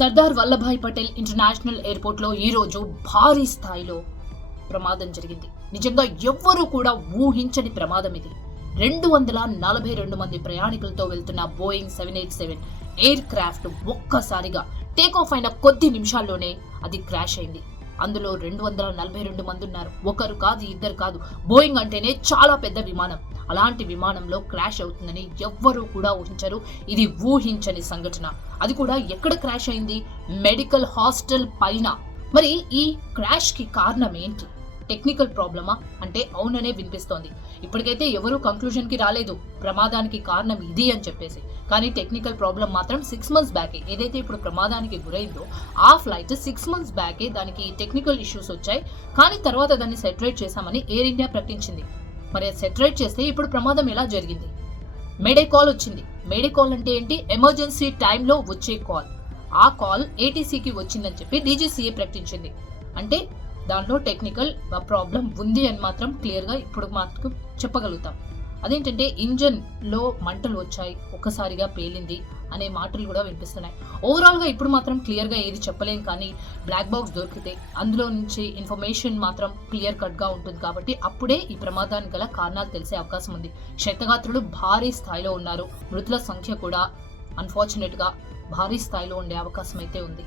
Sardar Vallabhbhai Patel international airport లో ఈ రోజు భారీ స్థాయిలో ప్రమాదం జరిగింది. నిజంగా ఎవ్వరూ కూడా ఊహించని ప్రమాదం ఇది. 242 మంది ప్రయాణికులతో వెళ్తున్న బోయింగ్ 787 ఎయిర్ క్రాఫ్ట్ ఒక్కసారిగా టేకాఫ్ అయిన కొద్ది నిమిషాల్లోనే అది క్రాష్ అయింది. అందులో 242 మంది ఉన్నారు. ఒకరు కాదు, ఇద్దరు కాదు. బోయింగ్ అంటేనే చాలా పెద్ద విమానం. అలాంటి విమానంలో క్రాష్ అవుతుందని ఎవ్వరూ కూడా ఊహించరు. ఇది ఊహించని సంఘటన. అది కూడా ఎక్కడ క్రాష్ అయింది? మెడికల్ హాస్టల్ పైన. మరి ఈ క్రాష్ కి కారణం ఏంటి? టెక్నికల్ ప్రాబ్లమా అంటే అవుననే వినిపిస్తోంది. ఇప్పటికైతే ఎవరూ కంక్లూజన్ కి రాలేదు ప్రమాదానికి కారణం ఇది అని చెప్పేసి. కానీ టెక్నికల్ ప్రాబ్లం మాత్రం 6 months బ్యాకే, ఏదైతే ఇప్పుడు ప్రమాదానికి గురైందో ఆ ఫ్లైట్ 6 months బ్యాకే దానికి టెక్నికల్ ఇష్యూస్ వచ్చాయి. కానీ తర్వాత దాన్ని సెటరేట్ చేశామని ఎయిర్ ఇండియా ప్రకటించింది. మరి సెటరేట్ చేస్తే ఇప్పుడు ప్రమాదం ఎలా జరిగింది? మేడే కాల్ వచ్చింది. మేడే కాల్ అంటే ఏంటి? ఎమర్జెన్సీ టైంలో వచ్చే కాల్. ఆ కాల్ ఏటీసీకి వచ్చిందని చెప్పి డీజీసీఏ ప్రకటించింది. అంటే దాంట్లో టెక్నికల్ ప్రాబ్లం ఉంది అని మాత్రం క్లియర్ గా ఇప్పుడు మాత్రం చెప్పగలుగుతాం. అదేంటంటే ఇంజన్ లో మంటలు వచ్చాయి, ఒక్కసారిగా పేలింది అనే మాటలు కూడా వినిపిస్తున్నాయి. ఓవరాల్ గా ఇప్పుడు మాత్రం క్లియర్ గా ఏది చెప్పలేం. కానీ బ్లాక్ బాక్స్ దొరికితే అందులో నుంచి ఇన్ఫర్మేషన్ మాత్రం క్లియర్ కట్ గా ఉంటుంది. కాబట్టి అప్పుడే ఈ ప్రమాదానికి గల కారణాలు తెలిసే అవకాశం ఉంది. క్షతగాత్రులు భారీ స్థాయిలో ఉన్నారు. మృతుల సంఖ్య కూడా అన్ఫార్చునేట్ గా భారీ స్థాయిలో ఉండే అవకాశం అయితే ఉంది.